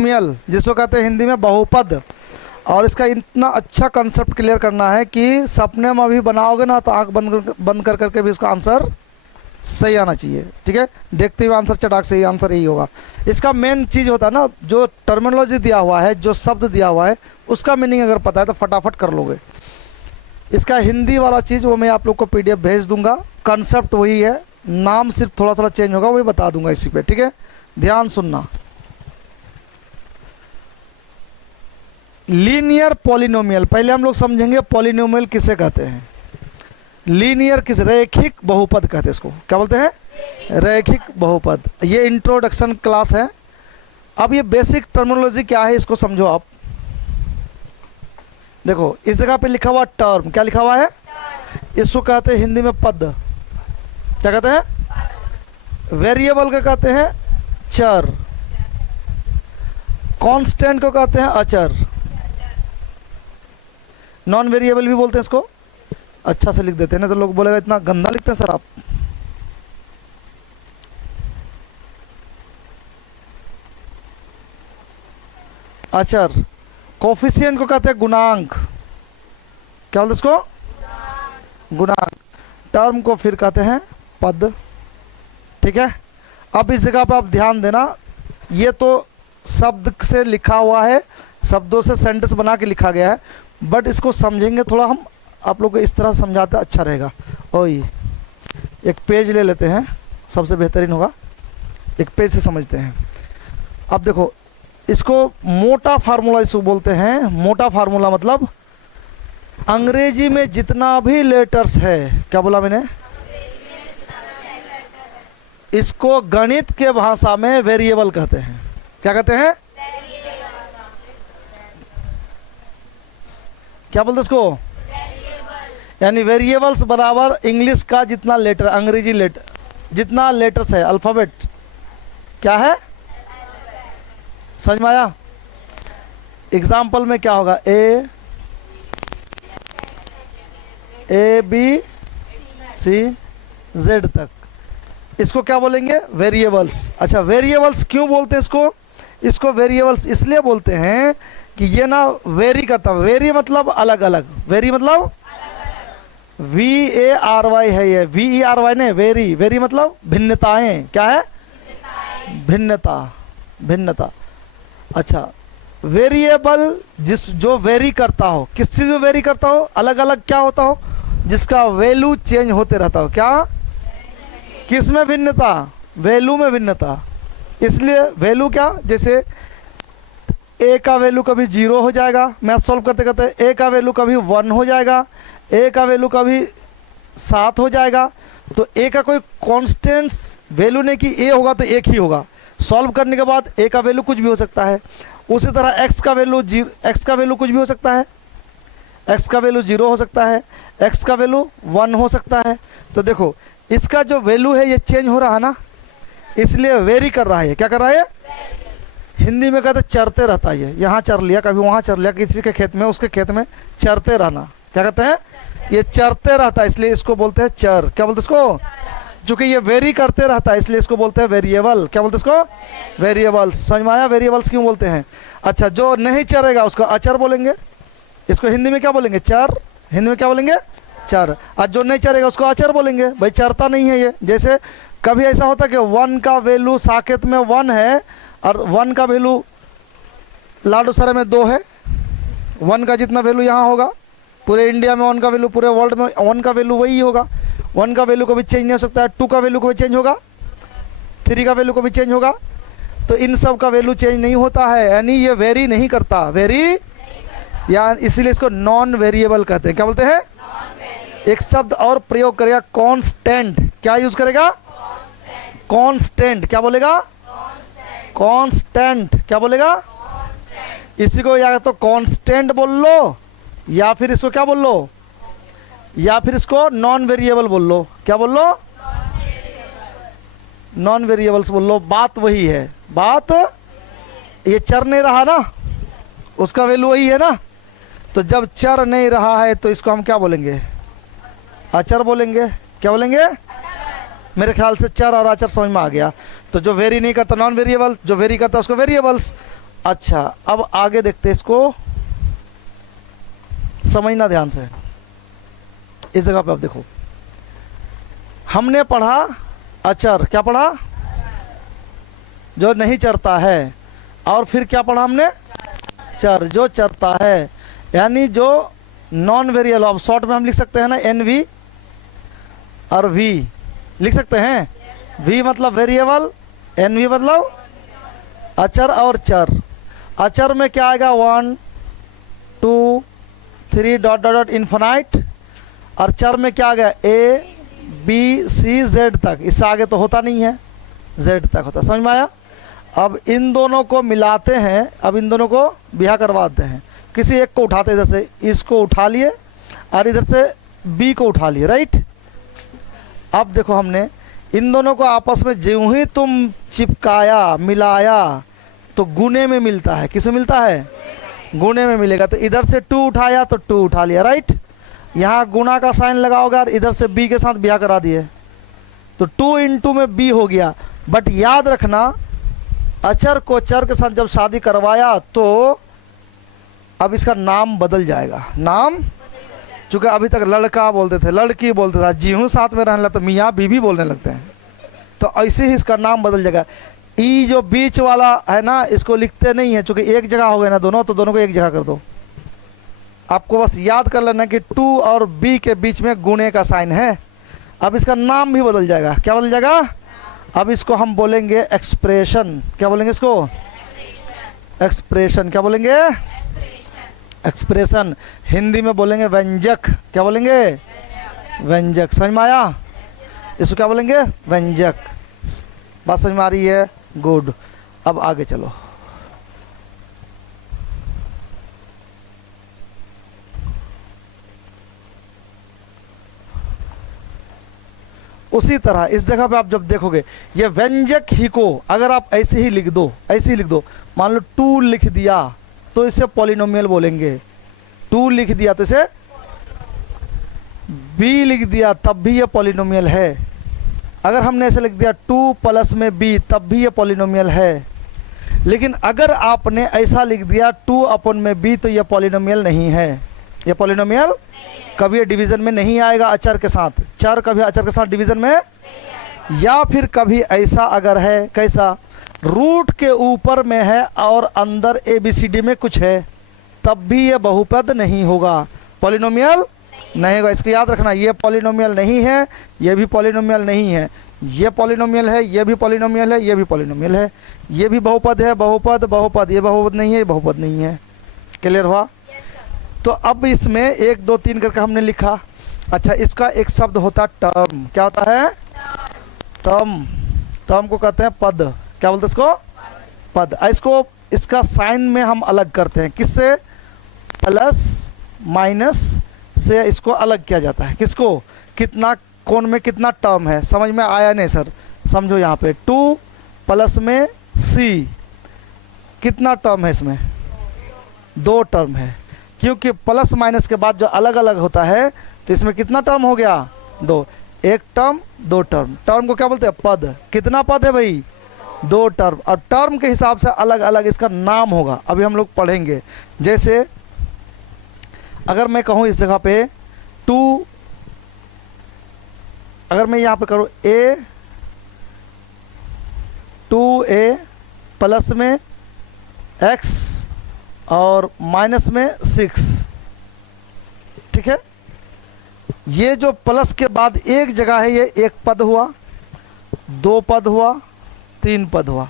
Polynomial जिसको कहते हैं हिंदी में बहुपद। और इसका इतना अच्छा कंसेप्ट क्लियर करना है कि सपने में अभी बनाओगे ना तो आंख बंद कर करके भी इसका आंसर सही आना चाहिए। ठीक है, देखते हुए आंसर चटाक से ही आंसर यही होगा। इसका मेन चीज़ होता है ना, जो टर्मिनोलॉजी दिया हुआ है, जो शब्द दिया हुआ है, उसका मीनिंग अगर पता है तो फटाफट कर लोगे। इसका हिंदी वाला चीज़ वो मैं आप लोग को PDF भेज दूंगा। कंसेप्ट वही है, नाम सिर्फ थोड़ा थोड़ा चेंज होगा, वही बता दूंगा इसी पे। ठीक है, ध्यान सुनना। लीनियर पॉलिनोमियल, पहले हम लोग समझेंगे पॉलिनोमियल किसे कहते हैं। लीनियर किस, रैखिक बहुपद कहते हैं इसको। क्या बोलते हैं? रैखिक बहुपद। ये इंट्रोडक्शन क्लास है। अब ये बेसिक टर्मिनोलॉजी क्या है इसको समझो आप। देखो इस जगह पे लिखा हुआ टर्म, क्या लिखा हुआ है? इसको कहते हैं हिंदी में पद। क्या कहते हैं? वेरिएबल को कहते हैं चर, कांस्टेंट को कहते हैं अचर, नॉन वेरिएबल भी बोलते हैं इसको। अच्छा से लिख देते हैं, नहीं तो लोग बोलेगा इतना गंदा लिखते हैं सर आप। अचर, कोफिशिएंट को कहते हैं गुणांक। क्या बोलते हैं इसको? गुणांक। टर्म को फिर कहते हैं पद। ठीक है, अब इस जगह पर आप ध्यान देना, ये तो शब्द से लिखा हुआ है, शब्दों से सेंटेंस बना के लिखा गया है, बट इसको समझेंगे थोड़ा हम, आप लोग को इस तरह समझाते अच्छा रहेगा। ओए एक पेज ले लेते हैं, सबसे बेहतरीन होगा। एक पेज से समझते हैं। अब देखो इसको मोटा फार्मूला इसको बोलते हैं। मोटा फार्मूला मतलब अंग्रेजी में जितना भी लेटर्स है, क्या बोला मैंने? इसको गणित के भाषा में वेरिएबल कहते हैं। क्या कहते हैं? क्या बोलते इसको? यानी वेरिएबल्स बराबर इंग्लिश का जितना लेटर, अंग्रेजी लेटर जितना लेटर्स है, अल्फ़ाबेट क्या है? समझ में आया? एग्जाम्पल में क्या होगा? ए बी सी जेड तक, इसको क्या बोलेंगे? वेरिएबल्स। अच्छा, वेरिएबल्स क्यों बोलते हैं इसको? इसको वेरिएबल्स इसलिए बोलते हैं कि ये ना वेरी करता है। वेरी मतलब अलग अलग, वेरी मतलब VARY है, ये VERY ने वेरी। वेरी मतलब भिन्नताएं। क्या है? भिन्नता, भिन्नता। अच्छा, वेरिएबल जो वेरी करता हो, किस चीज़ में वेरी करता हो? अलग अलग क्या होता हो? जिसका वैल्यू चेंज होते रहता हो। क्या? किस में भिन्नता? वैल्यू में भिन्नता। इसलिए वैल्यू क्या, जैसे ए का वैल्यू कभी 0 हो जाएगा, मैथ सॉल्व करते करते ए का वैल्यू कभी 1 हो जाएगा, ए का वैल्यू कभी 7 हो जाएगा। तो ए का कोई कांस्टेंट वैल्यू नहीं कि ए होगा तो एक ही होगा। सॉल्व करने के बाद ए का वैल्यू कुछ भी हो सकता है। उसी तरह एक्स का वैल्यू कुछ भी हो सकता है। एक्स का वैल्यू 0 हो सकता है, एक्स का वैल्यू 1 हो सकता है। तो देखो इसका जो वैल्यू है ये चेंज हो रहा है ना, इसलिए वेरी कर रहा है। क्या कर रहा है? हिंदी में कहते चरते रहता है। यहाँ चर लिया, कभी वहाँ चर लिया, किसी के खेत में उसके खेत में चरते रहना। क्या कहते हैं? ये चरते रहता है, इसलिए इसको बोलते हैं चर। क्या बोलते हैं इसको? चूंकि ये वेरी करते रहता है इसलिए इसको बोलते हैं वेरिएबल। क्या बोलते हैं इसको? वेरिएबल्स। समझ में आया वेरिएबल्स क्यों बोलते हैं? अच्छा, जो नहीं चरेगा उसको अचर बोलेंगे। इसको हिंदी में क्या बोलेंगे? चर। हिंदी में क्या बोलेंगे? चर। और जो नहीं चरेगा उसको अचर बोलेंगे। भाई चरता नहीं है ये। जैसे कभी ऐसा होता है कि 1 का वैल्यू साकेत में 1 है और 1 का वैल्यू लाडूसरा में 2 है। 1 का जितना वैल्यू यहाँ होगा पूरे इंडिया में, 1 का वैल्यू पूरे वर्ल्ड में 1 का वैल्यू वही होगा। 1 का वैल्यू कभी चेंज नहीं हो सकता है, 2 का वैल्यू कभी चेंज होगा, 3 का वैल्यू कभी चेंज होगा। तो इन सब का वैल्यू चेंज नहीं होता है, यानी ये वेरी नहीं करता। वेरी या इसीलिए इसको नॉन वेरिएबल कहते हैं। क्या बोलते हैं? एक शब्द और प्रयोग करेगा, कांस्टेंट। क्या यूज करेगा? कांस्टेंट। क्या बोलेगा? कांस्टेंट। क्या बोलेगा? इसी को या तो कांस्टेंट बोल लो या फिर इसको क्या बोल लो, या फिर इसको नॉन वेरिएबल बोल लो। क्या बोल लो? नॉन वेरिएबल्स बोल लो। बात वही है। बात ये चर नहीं रहा ना, उसका वैल्यू वही है ना। तो जब चर नहीं रहा है तो इसको हम क्या बोलेंगे? अचर बोलेंगे। क्या बोलेंगे? मेरे ख्याल से चर और अचर समझ में आ गया। तो जो वेरी नहीं करता नॉन वेरिएबल, जो वेरी करता उसको वेरिएबल्स। अच्छा, अब आगे देखते हैं इसको, समझना ध्यान से। इस जगह पे अब देखो, हमने पढ़ा अचर, क्या पढ़ा? जो नहीं चरता है। और फिर क्या पढ़ा हमने? चर, जो चरता है, यानी जो नॉन वेरिएबल। अब शॉर्ट में हम लिख सकते हैं ना एन वी और वी लिख सकते हैं। वी मतलब वेरिएबल, एन वी मतलब अचर और चर। अचर में क्या आएगा? 1 2 3 डॉट डॉट डॉट इन्फिनाइट। और चर में क्या आ गया? ए बी सी जेड तक। इससे आगे तो होता नहीं है, जेड तक होता है। समझ में आया? अब इन दोनों को मिलाते हैं, अब इन दोनों को ब्याह करवाते हैं। किसी एक को उठाते हैं, जैसे इसको उठा लिए और इधर से बी को उठा लिए, राइट। अब देखो हमने इन दोनों को आपस में ज्यों ही तुम चिपकाया, मिलाया, तो गुने में मिलता है। किस में मिलता है? गुने में मिलेगा। तो इधर से 2 उठाया तो 2 उठा लिया, राइट। यहाँ गुना का साइन लगाओगे और इधर से बी के साथ ब्याह करा दिए तो 2 × में बी हो गया। बट याद रखना, अचर को चर के साथ जब शादी करवाया तो अब इसका नाम बदल जाएगा। नाम, चूँकि अभी तक लड़का बोलते थे, लड़की बोलते थे, जीहू साथ में रहने लगते, तो मियाँ बीवी बोलने लगते हैं। तो ऐसे ही इसका नाम बदल जाएगा। ई जो बीच वाला है ना, इसको लिखते नहीं है, चूँकि एक जगह हो गए ना दोनों, तो दोनों को एक जगह कर दो। आपको बस याद कर लेना कि 2 और बी के बीच में गुणे का साइन है। अब इसका नाम भी बदल जाएगा। क्या बदल जाएगा? अब इसको हम बोलेंगे एक्सप्रेशन। क्या बोलेंगे इसको? एक्सप्रेशन। क्या बोलेंगे? एक्सप्रेशन। हिंदी में बोलेंगे व्यंजक। क्या बोलेंगे? व्यंजक। समझ में आया? इसको क्या बोलेंगे? व्यंजक। बात समझ में आ रही है? गुड। अब आगे चलो। उसी तरह इस जगह पे आप जब देखोगे, ये व्यंजक ही को अगर आप ऐसे ही लिख दो, ऐसे ही लिख दो, मान लो 2 लिख दिया तो इसे पॉलिनोमियल बोलेंगे। 2 लिख दिया तो इसे, बी लिख दिया तब भी ये पॉलिनोमियल है। अगर हमने ऐसे लिख दिया 2 प्लस में बी, तब भी ये पॉलिनोमियल है। लेकिन अगर आपने ऐसा लिख दिया 2 अपॉन में बी, तो ये पॉलिनोमियल नहीं है। ये पॉलिनोमियल कभी ये डिवीजन में नहीं आएगा अचर के साथ। चर कभी अचर के साथ डिवीजन में, या फिर कभी ऐसा अगर है, कैसा, रूट के ऊपर में है और अंदर ABCD में कुछ है, तब भी ये बहुपद नहीं होगा, पॉलिनोमियल नहीं होगा। इसको याद रखना, ये पॉलिनोमियल नहीं है, ये भी पॉलिनोमियल नहीं है, ये पॉलिनोमियल है, ये भी पॉलिनोमियल है, ये भी पॉलिनोमियल है, ये भी बहुपद है, बहुपद बहुपद, ये बहुपद नहीं है, ये बहुपद नहीं है। क्लियर हुआ? तो अब इसमें 1 2 3 करके हमने लिखा। अच्छा, इसका एक शब्द होता है टर्म। क्या होता है? टर्म। टर्म को कहते हैं पद। क्या बोलते हैं इसको? पद। इसको, इसका साइन में हम अलग करते हैं। किससे? प्लस माइनस से इसको अलग किया जाता है। किसको? कितना कोण में कितना टर्म है। समझ में आया नहीं सर? समझो, यहाँ पे 2 प्लस में सी, कितना टर्म है इसमें? 2 टर्म है। क्योंकि प्लस माइनस के बाद जो अलग अलग होता है, तो इसमें कितना टर्म हो गया? 2। 1 टर्म 2 टर्म। टर्म को क्या बोलते हैं? पद। कितना पद है भाई? 2 टर्म। और टर्म के हिसाब से अलग अलग इसका नाम होगा। अभी हम लोग पढ़ेंगे। जैसे अगर मैं कहूँ इस जगह पे 2, अगर मैं यहाँ पे करूँ A2A प्लस में x और माइनस में 6, ठीक है। ये जो प्लस के बाद एक जगह है, ये 1 पद हुआ, 2 पद हुआ, 3 पद हुआ।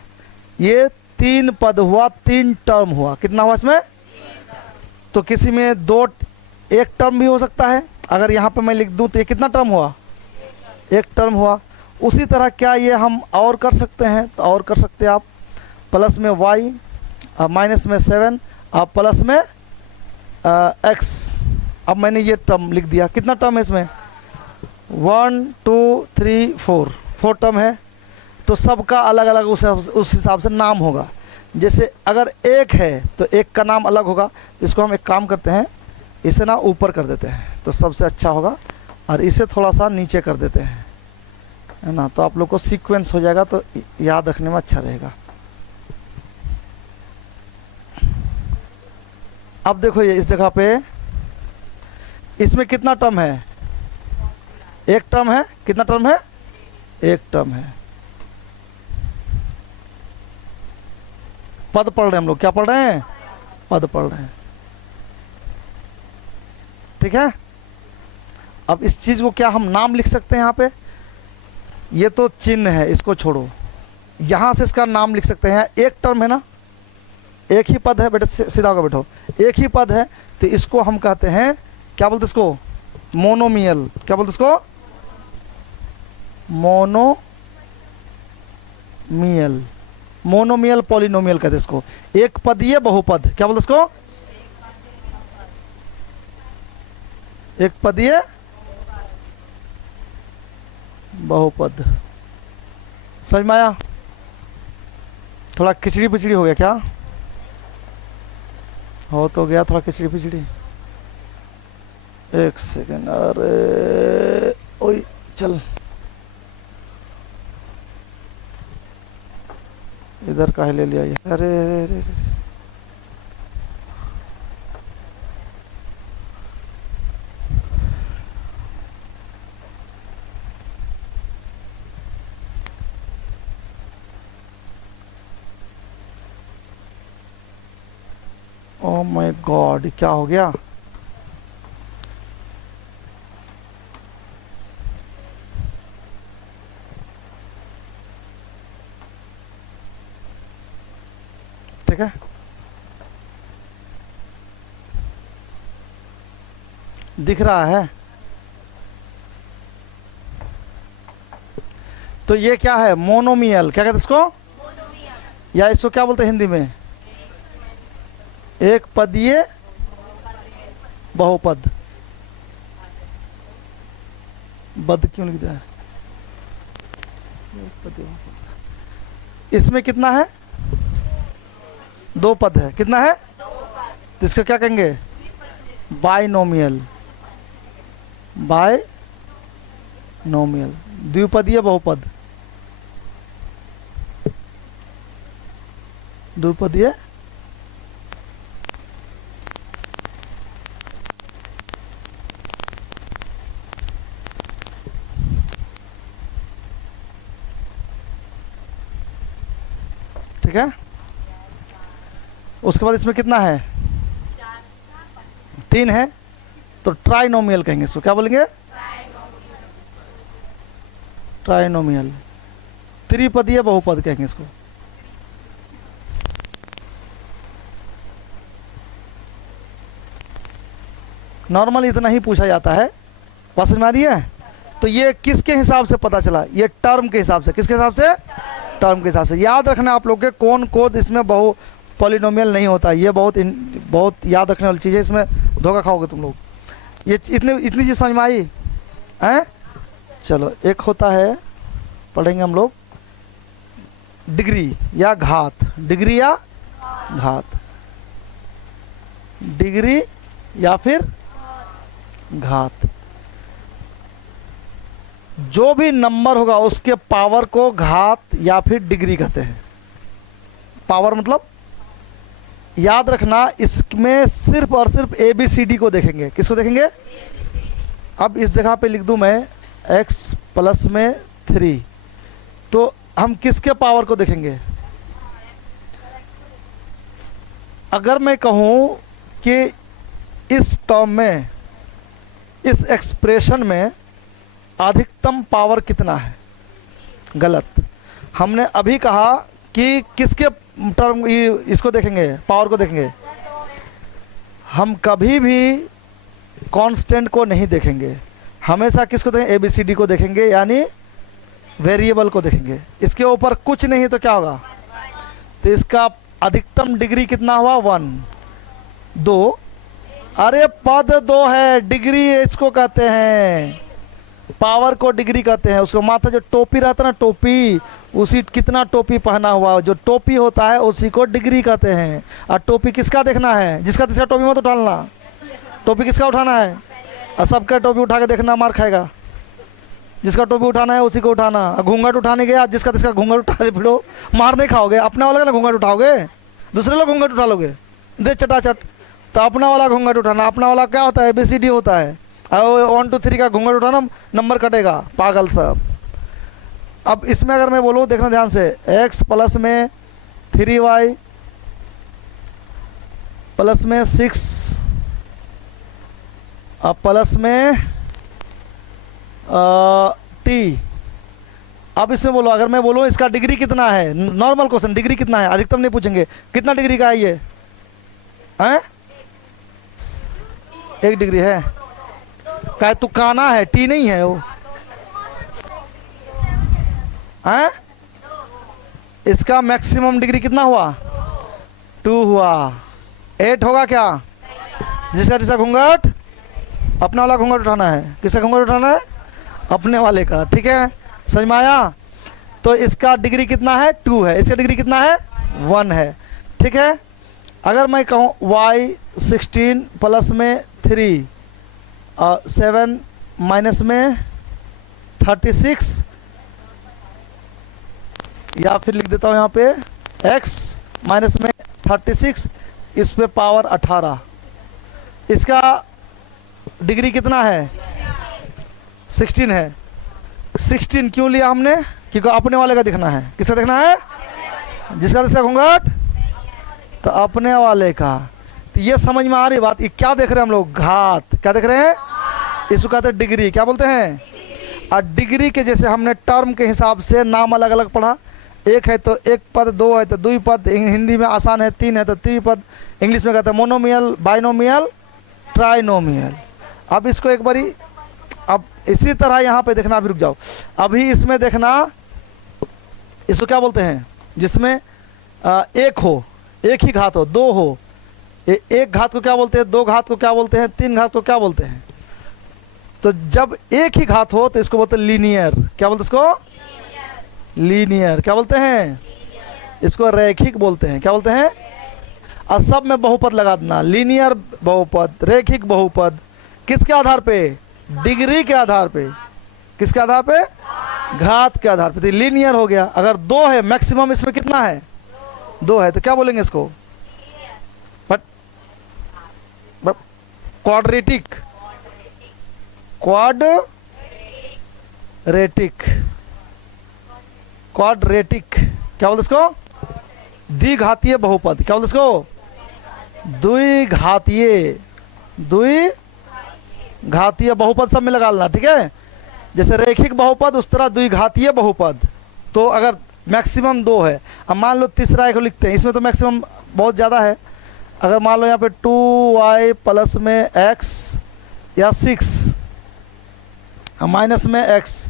ये 3 पद हुआ, 3 टर्म हुआ। कितना हुआ इसमें? तो किसी में 1 टर्म भी हो सकता है। अगर यहाँ पे मैं लिख दूँ तो ये कितना टर्म हुआ? 1 टर्म हुआ। उसी तरह क्या ये हम और कर सकते हैं? तो और कर सकते हैं आप। प्लस में y और माइनस में 7 और प्लस में x। अब मैंने ये टर्म लिख दिया। कितना टर्म है इसमें? 1 2 3 4 टर्म है। तो सबका अलग अलग उस हिसाब से नाम होगा। जैसे अगर 1 है तो 1 का नाम अलग होगा। इसको हम एक काम करते हैं, इसे ना ऊपर कर देते हैं तो सबसे अच्छा होगा, और इसे थोड़ा सा नीचे कर देते हैं, है ना। तो आप लोग को सीक्वेंस हो जाएगा, तो याद रखने में अच्छा रहेगा। अब देखो ये इस जगह पे इसमें कितना टर्म है? एक टर्म है। कितना टर्म है? एक टर्म है। पद पढ़ रहे हैं हम लोग। क्या पढ़ रहे हैं? पद पढ़ रहे हैं। ठीक है। अब इस चीज को क्या हम नाम लिख सकते हैं? यहाँ पे ये तो चिन्ह है, इसको छोड़ो। यहां से इसका नाम लिख सकते हैं। एक टर्म है ना, एक ही पद है बेटे, सीधा होकर बैठो। एक ही पद है तो इसको हम कहते हैं, क्या बोलते इसको? मोनोमियल। क्या बोलते इसको? मोनोमियल। मोनोमियल पॉलिनोमियल कहते इसको। एक पदीय बहुपद। क्या बोलते इसको? एक पदीय बहुपद। समझ में आया? थोड़ा खिचड़ी पिचड़ी हो गया क्या? हो तो गया थोड़ा खिचड़ी पिचड़ी। एक सेकेंड। अरे ओए चल, इधर काहे ले लिया ये? अरे अरे अरे, अरे। ओह माय गॉड, क्या हो गया? ठीक है, दिख रहा है? तो ये क्या है? मोनोमियल। क्या कहते हैं इसको? या इसको क्या बोलते हैं हिंदी में? एक पदीय बहुपद। बद क्यों लिख दिया है? एक पदीय बहुपद। इसमें कितना है? दो पद है। कितना है? तो इसको क्या कहेंगे? बाइनोमियल। बाइनोमियल, द्विपदीय बहुपद। द्विपदीय ठीक है। उसके बाद इसमें कितना है? तीन है, तो ट्राइनोमियल कहेंगे इसको। क्या बोलेंगे? ट्राइनोमियल। त्रिपदीय बहुपद कहेंगे इसको। नॉर्मल इतना ही पूछा जाता है। बात समझ में आ रही है? तो ये किसके हिसाब से पता चला? ये टर्म के हिसाब से। किसके हिसाब से? टर्म के हिसाब से। याद रखना आप लोग के कौन कोड इसमें बहु पॉलिनोमियल नहीं होता। ये बहुत याद रखने वाली चीज़ है। इसमें धोखा खाओगे तुम लोग। ये इतनी चीज़ समझ में आई हैं? चलो, एक होता है, पढ़ेंगे हम लोग, डिग्री या घात। डिग्री या घात। डिग्री या फिर घात। जो भी नंबर होगा उसके पावर को घात या फिर डिग्री कहते हैं। पावर मतलब याद रखना, इसमें सिर्फ और सिर्फ ABCD को देखेंगे। किसको देखेंगे? अब इस जगह पे लिख दूं मैं x प्लस में 3, तो हम किसके पावर को देखेंगे? अगर मैं कहूं कि इस टर्म में, इस एक्सप्रेशन में अधिकतम पावर कितना है, गलत। हमने अभी कहा कि किसके टर्म इसको देखेंगे, पावर को देखेंगे। हम कभी भी कांस्टेंट को नहीं देखेंगे, हमेशा किसको देखेंगे? ABCD को देखेंगे, यानी वेरिएबल को देखेंगे। इसके ऊपर कुछ नहीं तो क्या होगा? तो इसका अधिकतम डिग्री कितना हुआ? 1, 2। अरे पद 2 है, डिग्री इसको कहते हैं। पावर को डिग्री कहते हैं। उसको माथा जो टोपी रहता है ना, टोपी, उसी कितना टोपी पहना हुआ, जो टोपी होता है उसी को डिग्री कहते हैं। और टोपी किसका देखना है? जिसका तिसका टोपी मत उठाना। टोपी किसका उठाना है? और सबका टोपी उठा के देखना, मार खाएगा। जिसका टोपी उठाना है उसी को उठाना। घूंघट उठाने गया, जिसका तिसका घूंघट उठा ले फिरो, मार नहीं खाओगे। अपने वाले का ना घूंघट उठाओगे, दूसरे लोग घूंघट उठा लोगे, दे चटाचट। तो अपना वाला घूंघट उठाना। अपना वाला क्या होता है? ABCD होता है। और 1 2 3 का घूंघट उठाना, नंबर कटेगा, पागल सब। अब इसमें अगर मैं बोलूँ, देखना ध्यान से, x प्लस में 3y प्लस में 6 प्लस में t। अब इसमें बोलो, अगर मैं बोलूँ इसका डिग्री कितना है, नॉर्मल क्वेश्चन, डिग्री कितना है, अधिकतम नहीं पूछेंगे, कितना डिग्री का है ये? हैं? 1 डिग्री है। क्या तुकाना है? टी नहीं है वो। हैं? इसका मैक्सिमम डिग्री कितना हुआ? 2 हुआ। 8 होगा क्या? जिसका घूंघट, अपना वाला घूंघट उठाना है। किसका घूंघट उठाना है? अपने वाले का। ठीक है, समझ में आया? तो इसका डिग्री कितना है? 2 है। इसका डिग्री कितना है? 1 है। ठीक है, अगर मैं कहूँ y 16 प्लस में 3 7 माइनस में 36, या फिर लिख देता हूँ यहाँ पे x माइनस में 36, इस पे पावर 18, इसका डिग्री कितना है? 16 है। 16 क्यों लिया हमने? क्योंकि अपने वाले का दिखना है। किसका देखना है? जिसका घूंघट, तो अपने वाले का। तो ये समझ में आ रही बात? ये क्या देख रहे हैं हम लोग? घात। क्या देख रहे हैं? इसको कहते हैं डिग्री। क्या बोलते हैं? और डिग्री के जैसे हमने टर्म के हिसाब से नाम अलग अलग पढ़ा। 1 है तो 1 पद, 2 है तो 2 पद, हिंदी में आसान है 3 है तो 3 पद, इंग्लिश में कहते हैं मोनोमियल, बाइनोमियल, ट्राइनोमियल। अब इसको एक बारी, अब इसी तरह यहाँ पे देखना, अभी रुक जाओ, अभी इसमें देखना, इसको क्या बोलते हैं? जिसमें 1 हो, 1 ही घात हो, 2 हो, 1 घात को क्या बोलते हैं? 2 घात को क्या बोलते हैं? 3 घात को क्या बोलते हैं? तो जब 1 ही घात हो तो इसको बोलते हैं लीनियर। क्या बोलते हैं इसको? लीनियर। क्या बोलते हैं? इसको रैखिक बोलते हैं। क्या बोलते हैं? और सब में बहुपद लगा देना, लीनियर बहुपद, रैखिक बहुपद। किसके आधार पे? डिग्री के आधार पे। किसके आधार पे? घात के आधार पे। तो लीनियर हो गया। अगर 2 है, मैक्सिमम इसमें कितना है? 2 है, तो क्या बोलेंगे इसको? But quadratic. क्वाड्रेटिक। क्वाड्रेटिक। क्या बोलते इसको? द्विघातीय बहुपद। क्या बोलते इसको? द्विघातीय। द्विघातीय बहुपद सब में लगा लेना। ठीक है, जैसे रैखिक बहुपद उस तरह द्विघातीय बहुपद। तो अगर मैक्सिमम 2 है, अब मान लो तीसरा एक लिखते हैं, इसमें तो मैक्सिमम बहुत ज़्यादा है। अगर मान लो यहाँ पे 2y प्लस में x या 6 माइनस में x,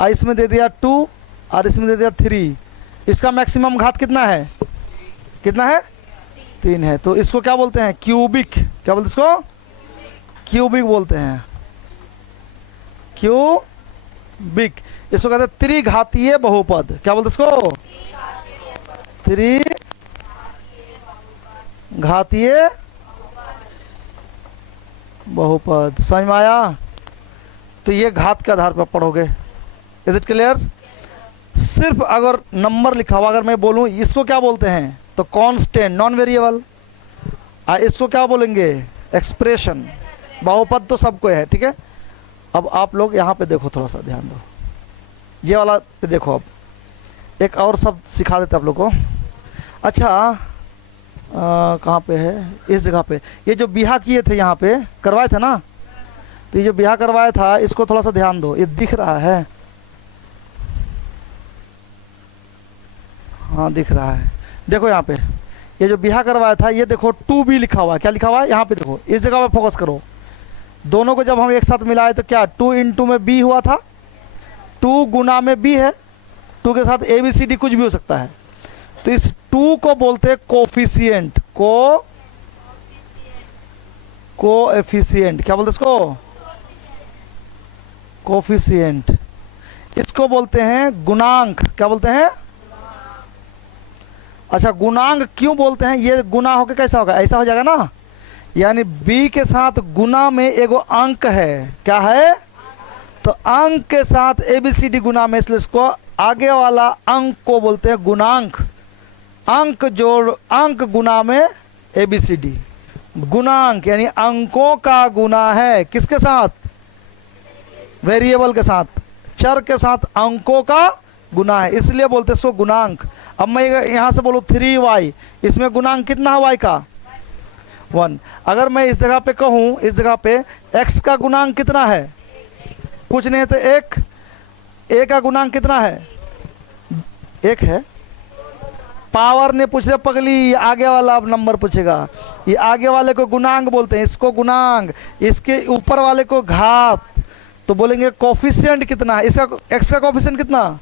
और इसमें दे दिया 2 और इसमें दे दिया 3, इसका मैक्सिमम घात कितना है? कितना है? 3 है। तो इसको क्या बोलते हैं? क्यूबिक। क्या बोलते इसको? क्यूबिक बोलते हैं। क्यूबिक। इसको कहते हैं त्रिघातीय बहुपद। क्या बोलते इसको? त्रिघातीय बहुपद। समझ में आया? तो ये घात के आधार पर पढ़ोगे। Is it clear? सिर्फ अगर नंबर लिखा हुआ, अगर मैं बोलूँ इसको क्या बोलते हैं, तो कांस्टेंट, नॉन वेरिएबल। इसको क्या बोलेंगे? एक्सप्रेशन। बहुपद तो सबको है। ठीक है, अब आप लोग यहाँ पे देखो, थोड़ा सा ध्यान दो, ये वाला पे देखो। अब एक और शब्द सिखा देते आप लोग को। अच्छा, कहाँ पे है? इस जगह पे। ये जो बिहा किए थे, यहाँ पे करवाए थे ना, तो ये जो बिहा करवाया था, इसको थोड़ा सा ध्यान दो। ये दिख रहा है? हाँ दिख रहा है। देखो यहाँ पे, ये जो बिहा करवाया था, ये देखो 2b लिखा हुआ है। क्या लिखा हुआ है? यहाँ पे देखो, इस जगह पे फोकस करो। दोनों को जब हम एक साथ मिलाए तो क्या 2 × में b हुआ था, 2 गुना में b है, 2 के साथ ABCD कुछ भी हो सकता है। तो इस 2 को बोलते हैं कोफिशिएंट। कोएफिशिएंट। क्या बोलते इसको? कोफिशिएंट। इसको बोलते हैं गुणांक। क्या बोलते हैं? अच्छा, गुणांक क्यों बोलते हैं? ये गुना होके कैसा होगा? ऐसा हो जाएगा ना, यानी b के साथ गुना में एगो अंक है। क्या है? तो अंक के साथ ABCD गुना में, इसलिए इसको आगे वाला अंक को बोलते हैं गुणांक। अंक जोड़ अंक गुना में ABCD। गुणांक यानी अंकों का गुना है, किसके साथ? वेरिएबल के साथ, चर के साथ अंकों का गुना है, इसलिए बोलते हैं इसको गुणांक। अब मैं यहाँ से बोलूँ 3y, इसमें गुणांक कितना है y का? 1। अगर मैं इस जगह पे कहूँ, इस जगह पे x का गुणांक कितना है? कुछ नहीं है तो 1। a का गुणांक कितना है? 1 है। पावर ने पूछ लिया पगली, ये आगे वाला अब नंबर पूछेगा। ये आगे वाले को गुणांक बोलते हैं, इसको गुणांक, इसके ऊपर वाले को घात। तो बोलेंगे कोफिशिएंट कितना है? इसका x का कोफिशिएंट कितना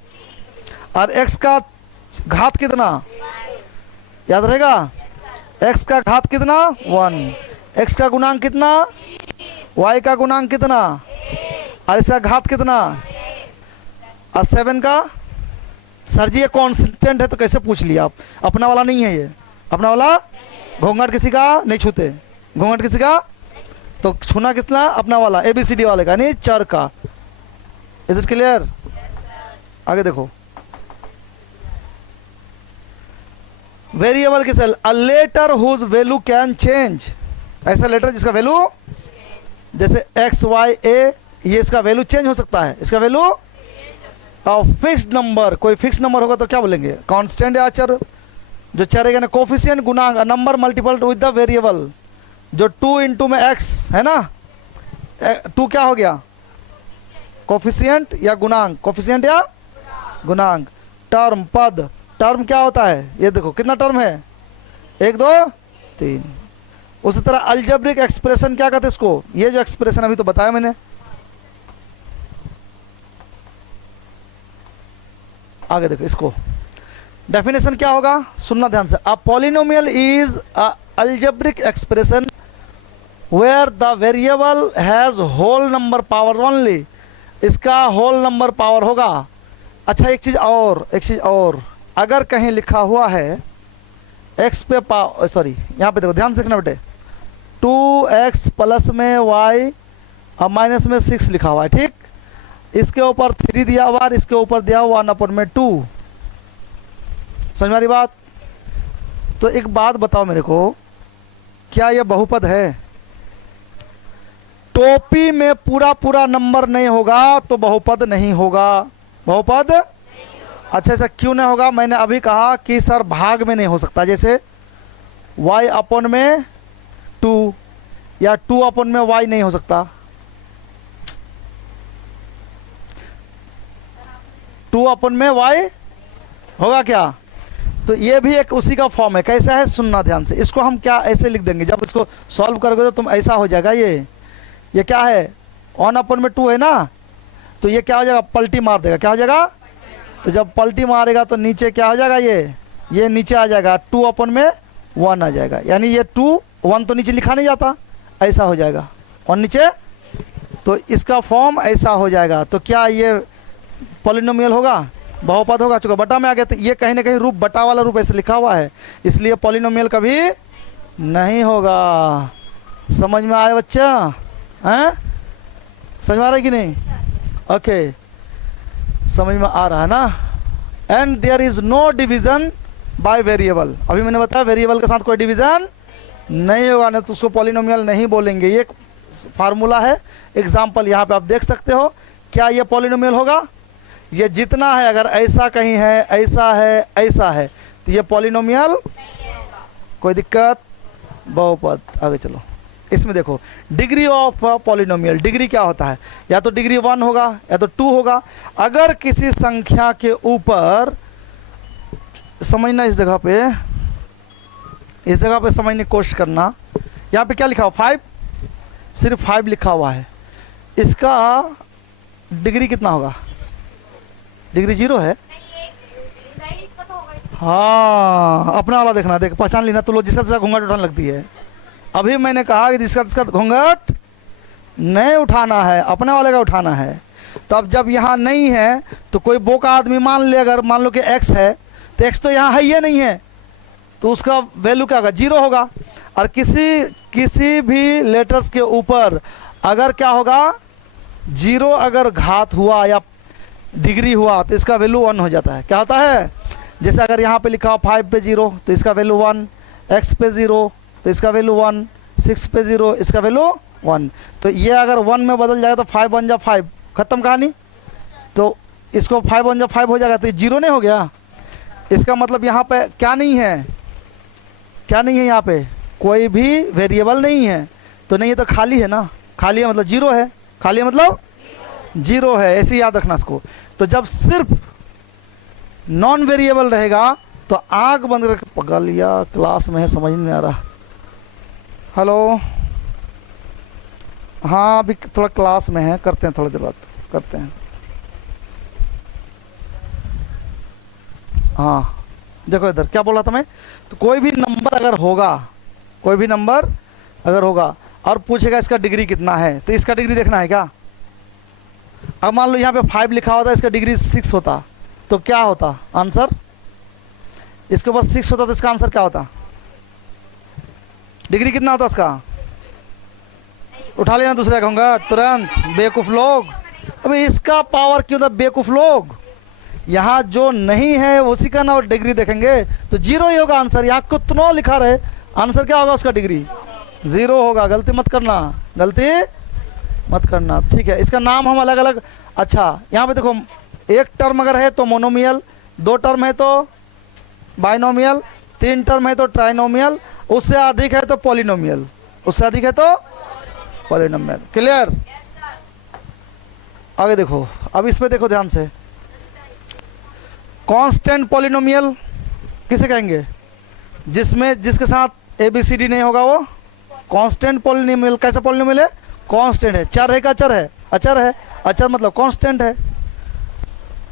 और x का घात कितना? याद रहेगा? x का घात कितना? 1। x का गुणांक कितना? y का गुणांक कितना? और इसका घात कितना? और 7 का? सर जी ये कांस्टेंट है तो कैसे पूछ लिया आप? अपना वाला नहीं है ये, अपना वाला। घूंघट किसी का नहीं छूते, घूंघट किसी का, तो छूना किसना? अपना वाला, ABCD वाले का, नहीं चर का। Is it clear? आगे देखो, वेरिएबल किस? A letter whose value can change. ऐसा लेटर जिसका वैल्यू, जैसे x y a, ये इसका वैल्यू चेंज हो सकता है, इसका वैल्यू। और फिक्स्ड नंबर, कोई फिक्स नंबर होगा तो क्या बोलेंगे? कांस्टेंट या चर। जो चर है ना कोफिशिएंट गुणांक, number multiple with the variable. जो 2 इंटू में x है ना, 2 क्या हो गया? कोफिशिएंट या गुणांक? कोफिशिएंट या गुणांक। टर्म, पद, टर्म क्या होता है? ये देखो कितना टर्म है, 1 2 3। उसी तरह अलजेब्रिक एक्सप्रेशन क्या कहते हैं इसको? ये जो एक्सप्रेशन अभी तो बताया मैंने। आगे देखो इसको, डेफिनेशन क्या होगा, सुनना ध्यान से। A polynomial is a algebraic expression where the variable has whole number power only. इसका होल नंबर पावर होगा। अच्छा एक चीज और, अगर कहीं लिखा हुआ है x पे सॉरी यहाँ पे देखो ध्यान से देखना बेटे, 2x प्लस में y और माइनस में 6 लिखा हुआ है, ठीक। इसके ऊपर 3 दिया हुआ, इसके ऊपर दिया हुआ 1/2। समझ में आ रही बात? तो एक बात बताओ मेरे को, क्या ये बहुपद है? टोपी में पूरा पूरा नंबर नहीं होगा तो बहुपद नहीं होगा। बहुपद अच्छा ऐसा क्यों नहीं होगा? मैंने अभी कहा कि सर भाग में नहीं हो सकता, जैसे y अपॉन में 2 या 2 अपॉन में y नहीं हो सकता। 2 अपॉन में y होगा क्या? तो ये भी एक उसी का फॉर्म है। कैसा है सुनना ध्यान से। इसको हम क्या ऐसे लिख देंगे, जब इसको सॉल्व करोगे तो तुम ऐसा हो जाएगा। ये क्या है? 1 अपॉन में 2 है ना, तो ये क्या हो जाएगा? पलटी मार देगा। क्या हो जाएगा? तो जब पलटी मारेगा तो नीचे क्या हो जाएगा? ये नीचे आ जाएगा, 2 अपॉन में 1 आ जाएगा। यानी ये 2 1 तो नीचे लिखा नहीं जाता, ऐसा हो जाएगा 1 नीचे, तो इसका फॉर्म ऐसा हो जाएगा। तो क्या ये पॉलिनोमियल होगा? बहुपद होगा। चूंकि बटा में आ गया तो ये कहीं ना कहीं रूप बटा वाला रूप ऐसे लिखा हुआ है, इसलिए पॉलिनोमियल कभी नहीं होगा। समझ में आया बच्चा? हैं? समझ में आ रहा है कि नहीं? ओके, समझ में आ रहा है ना? And there is no division by variable. अभी मैंने बताया वेरिएबल के साथ कोई डिवीजन नहीं होगा, ना तो उसको पॉलिनोमियल नहीं बोलेंगे। ये फार्मूला है, एग्जाम्पल यहाँ पे आप देख सकते हो। क्या ये पॉलिनोमियल होगा? ये जितना है, अगर ऐसा कहीं है, ऐसा है, ऐसा है, तो ये पॉलिनोमियल कोई दिक्कत? बहुपद। आगे चलो, इसमें देखो डिग्री ऑफ पॉलिनोमियल। डिग्री क्या होता है? या तो डिग्री 1 होगा या तो 2 होगा। अगर किसी संख्या के ऊपर, समझना इस जगह पे समझने की कोशिश करना। यहाँ पे क्या लिखा हुआ? 5, सिर्फ 5 लिखा हुआ है। इसका डिग्री कितना होगा? डिग्री 0 है। हाँ, अपना वाला देखना, देख पहचान लेना। तो लोग जिसका जिसका घूंघट उठाने लगती है। अभी मैंने कहा कि जिसका जिसका घूंघट नहीं उठाना है, अपने वाले का उठाना है। तो अब जब यहाँ नहीं है तो कोई बो का आदमी मान ले, अगर मान लो कि x है तो x तो यहाँ है ही नहीं है, तो उसका वैल्यू क्या होगा? 0 होगा। और किसी भी लेटर्स के ऊपर अगर क्या होगा? 0 अगर घात हुआ या डिग्री हुआ तो इसका वैल्यू 1 हो जाता है। क्या होता है? जैसे अगर यहाँ पे लिखा हो 5 पे 0 तो इसका वैल्यू 1, x पे 0 तो इसका वैल्यू 1, 6 पे 0, इसका वैल्यू 1। तो ये अगर 1 में बदल जाएगा तो 5 बन जा 5, खत्म कहानी। तो इसको 5 बन जा 5 हो जाएगा, तो ये 0 नहीं हो गया। इसका मतलब यहाँ पे क्या नहीं है, क्या नहीं है, यहाँ पे कोई भी वेरिएबल नहीं है। तो नहीं है तो खाली है ना, खाली है मतलब 0 है, खाली है मतलब 0 है, ऐसे याद रखना इसको। तो जब सिर्फ नॉन वेरिएबल रहेगा तो आंख बंद करके पकड़ लिया, क्लास में है समझ नहीं आ रहा। हेलो, हाँ अभी थोड़ा क्लास में है, करते हैं थोड़ी देर बाद करते हैं। हाँ देखो इधर क्या बोला था मैं, तो कोई भी नंबर अगर होगा, कोई भी नंबर अगर होगा और पूछेगा इसका डिग्री कितना है, तो इसका डिग्री देखना है क्या। अब मान लो यहाँ पे 5 लिखा होता, इसका डिग्री 6 होता, तो क्या होता आंसर, इसके ऊपर 6 होता तो इसका आंसर क्या होता, डिग्री कितना होता उसका। उठा लेना दूसरे कहूँगा तुरंत, बेवकूफ़ लोग। अबे इसका पावर क्यों था बेवकूफ़ लोग, यहाँ जो नहीं है उसी का ना डिग्री देखेंगे तो 0 ही होगा आंसर। यहाँ कितना लिखा रहे, आंसर क्या होगा उसका, डिग्री 0 होगा। गलती मत करना, गलती मत करना, ठीक है। इसका नाम हम अलग अलग, अच्छा यहाँ पे देखो, एक टर्म अगर है तो मोनोमियल, 2 टर्म है तो बाइनोमियल, 3 टर्म है तो ट्राइनोमियल, उससे अधिक है तो पॉलिनोमियल, उससे अधिक है तो पॉलिनोमियल। क्लियर। आगे देखो, अब इस पे देखो ध्यान से। कांस्टेंट पॉलिनोमियल किसे कहेंगे, जिसमें जिसके साथ ABCD नहीं होगा वो कांस्टेंट पॉलिनोमियल। कैसा पॉलिनोमियल है, कांस्टेंट है, चर है का अचर है, अचर है, अचर मतलब कांस्टेंट है।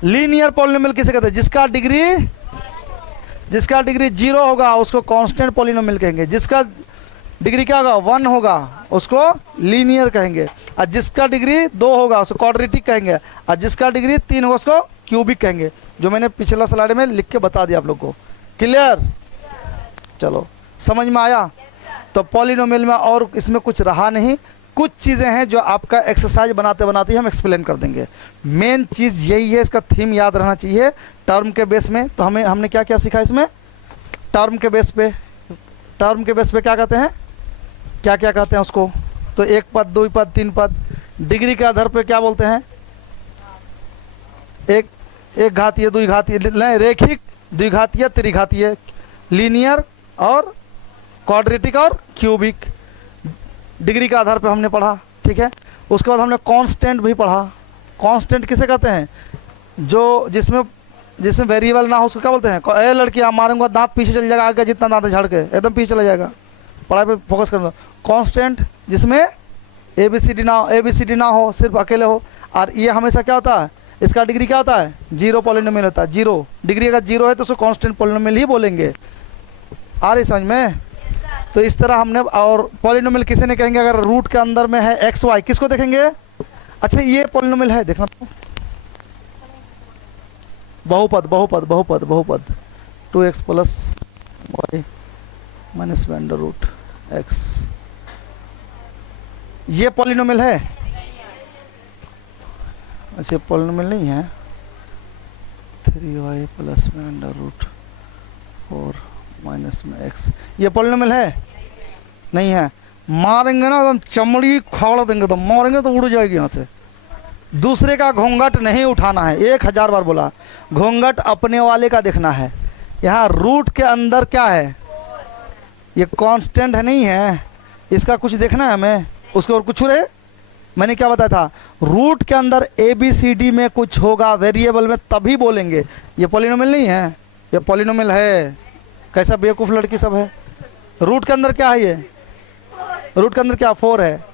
लीनियर पॉलिनोमियल किसे कहते हैं, जिसका डिग्री 0 होगा उसको कांस्टेंट पॉलिनोमियल कहेंगे, जिसका डिग्री क्या होगा 1 होगा उसको लीनियर कहेंगे, और जिसका डिग्री 2 होगा उसको क्वाड्रेटिक कहेंगे, और जिसका डिग्री 3 होगा उसको क्यूबिक कहेंगे, जो मैंने पिछला स्लाइड में लिख के बता दिया आप लोग को। क्लियर, चलो समझ में आया। तो पॉलिनोमियल में और इसमें कुछ रहा नहीं, कुछ चीज़ें हैं जो आपका एक्सरसाइज बनाते बनाते हम एक्सप्लेन कर देंगे। मेन चीज़ यही है, इसका थीम याद रहना चाहिए। टर्म के बेस में तो हमने क्या क्या सीखा इसमें, टर्म के बेस पे, टर्म के बेस पे क्या कहते हैं, क्या क्या कहते हैं उसको, तो 1 पद 2 पद 3 पद। डिग्री के आधार पे क्या बोलते हैं, एक घातीय, 2 घातीय, नहीं रेखिक, द्विघातीय, त्रिघातीय, लीनियर और क्वाड्रेटिक और क्यूबिक। डिग्री के आधार पे हमने पढ़ा, ठीक है। उसके बाद हमने कांस्टेंट भी पढ़ा। कांस्टेंट किसे कहते हैं, जो जिसमें वेरिएबल ना हो उसको क्या बोलते हैं। ए लड़की आप मारूंगा दांत पीछे चल जाएगा, आगे जितना दांत झड़ के एकदम पीछे चला जाएगा। पढ़ाई पे फोकस करना। कांस्टेंट जिसमें ABCD ना हो, सिर्फ अकेले हो। और ये हमेशा क्या होता है, इसका डिग्री क्या होता है, 0 पॉलिनोमियल होता है। 0 डिग्री अगर 0 है तो उसको कांस्टेंट पॉलिनोमियल ही बोलेंगे। आ रही समझ में। तो इस तरह हमने, और पॉलिनोमियल किसे नहीं कहेंगे अगर रूट के अंदर में है XY, किसको देखेंगे। अच्छा ये पॉलिनोमियल है, देखना तो बहुपद बहुपद बहुपद बहुपद 2x plus y minus under root x, ये पॉलिनोमियल है। अच्छा पॉलिनोमियल नहीं है, 3y प्लस में अंडर रूट 4 माइनस में x, ये पॉलिनोमियल है नहीं है। मारेंगे ना एकदम चमड़ी खाड़ देंगे, तो मारेंगे तो उड़ जाएगी यहाँ से। दूसरे का घूंघट नहीं उठाना है, 1000 बार बोला, घूंघट अपने वाले का देखना है। यहाँ रूट के अंदर क्या है, ये कांस्टेंट है नहीं है, इसका कुछ देखना है हमें, उसके और कुछ रहे। मैंने क्या बताया था, रूट के अंदर ABCD में कुछ होगा वेरिएबल में तभी बोलेंगे। ये पॉलिनोमियल नहीं है, ये पॉलिनोमियल है। कैसा बेवकूफ़ लड़की सब है। रूट के अंदर क्या है, ये रूट के अंदर क्या 4 है।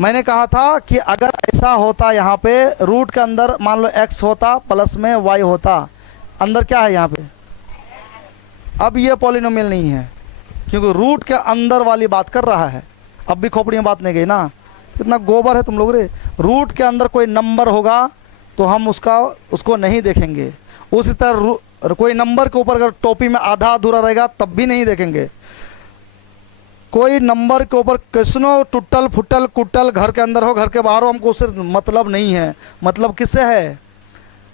मैंने कहा था कि अगर ऐसा होता यहाँ पे रूट के अंदर मान लो x होता प्लस में y होता, अंदर क्या है यहाँ पे। अब ये पॉलिनोमियल नहीं है क्योंकि रूट के अंदर वाली बात कर रहा है। अब भी खोपड़ी में बात नहीं गई ना, कितना गोबर है तुम लोग रे। रूट के अंदर कोई नंबर होगा तो हम उसको नहीं देखेंगे। उसी तरह कोई नंबर के ऊपर अगर टोपी में आधा अधूरा रहेगा तब भी नहीं देखेंगे। कोई नंबर के ऊपर किसनो टूटल फुटल कुटल घर के अंदर हो घर के बाहर हो, हमको उससे मतलब नहीं है। मतलब किससे है,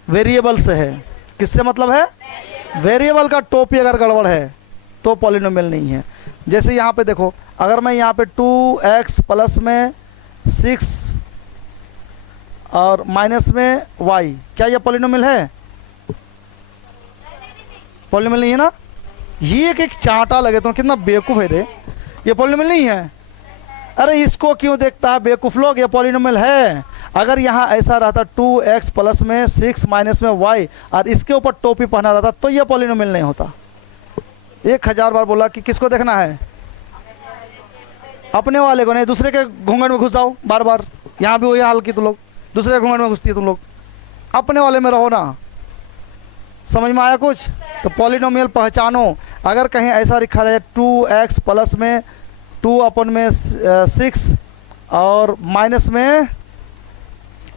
वेरिएबल से है। किससे मतलब है, वेरिएबल का टोपी अगर गड़बड़ है तो पॉलिनोमियल नहीं है। जैसे यहाँ पे देखो, अगर मैं यहाँ पे 2x प्लस में 6 और माइनस में y, क्या ये पॉलिनोमियल है? पॉलिनोमियल नहीं है ना। ये एक चांटा लगे तो कितना बेवकूफ़ है रे, ये पॉलिनोमियल नहीं है। अरे इसको क्यों देखता है बेवकूफ़ लोग, ये पॉलिनोमियल है। अगर यहाँ ऐसा रहता 2x प्लस में 6 माइनस में y और इसके ऊपर टोपी पहना रहता तो ये पॉलिनोमियल नहीं होता। 1000 बार बोला कि किसको देखना है, अपने वाले को नहीं, दूसरे के घूंघट में घुसाओ बार बार। यहाँ भी वही हाल की तुम लोग, दूसरे के घूंघट में घुसती है तुम लोग, अपने वाले में रहो ना। समझ में आया कुछ? तो पॉलिनोमियल पहचानो। अगर कहीं ऐसा लिखा है 2x प्लस में 2 अपन में 6 और माइनस में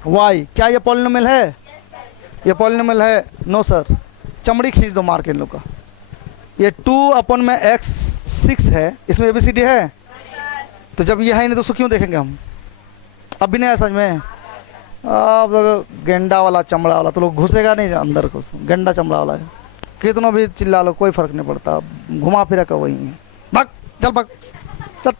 y, क्या ये पॉलिनोमियल है? ये पॉलिनोमियल है? नो सर, चमड़ी खींच दो मार के इन लोग का। ये 2 अपन में x 6 है, इसमें ABCD है, तो जब ये है नहीं तो उसको क्यों देखेंगे हम? अब भी नहीं है समझ में? अब गेंडा वाला चमड़ा वाला तो लोग घुसेगा नहीं अंदर को, गेंडा चमड़ा वाला है, कितना भी चिल्ला लो कोई फर्क नहीं पड़ता, घुमा फिरा कर वही है। भाग चल भाग चल।